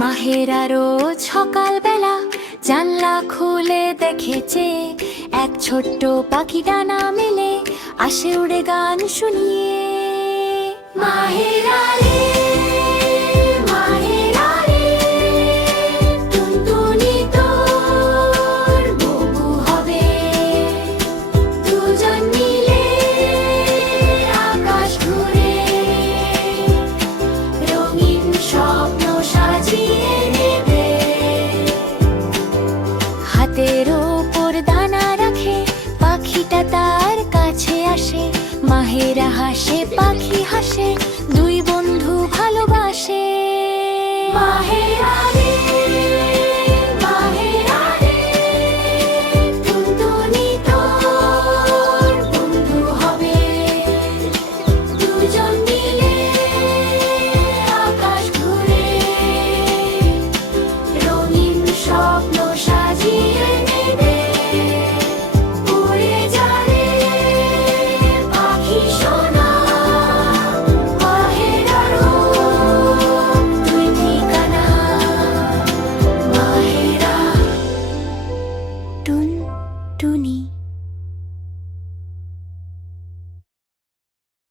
মাহেরা রোজ সকালবেলা জানলা খুলে দেখেছে এক ছোট্ট পাখি ডানা মেলে আসে উড়ে গান শুনিয়ে। মাহেরা রে মাহেরা রে, টুনটুনি তোর বুবু হবে। দুজন মিলে আকাশ ঘুরে রঙিন স্বপ্ন সাজিয়ে নেবে। হাতের ওপর দানা রাখে পাখিটা তার কাছে আসে। মাহেরা হাসে পাখি হাসে, দুই বন্ধু ভালোবাসে।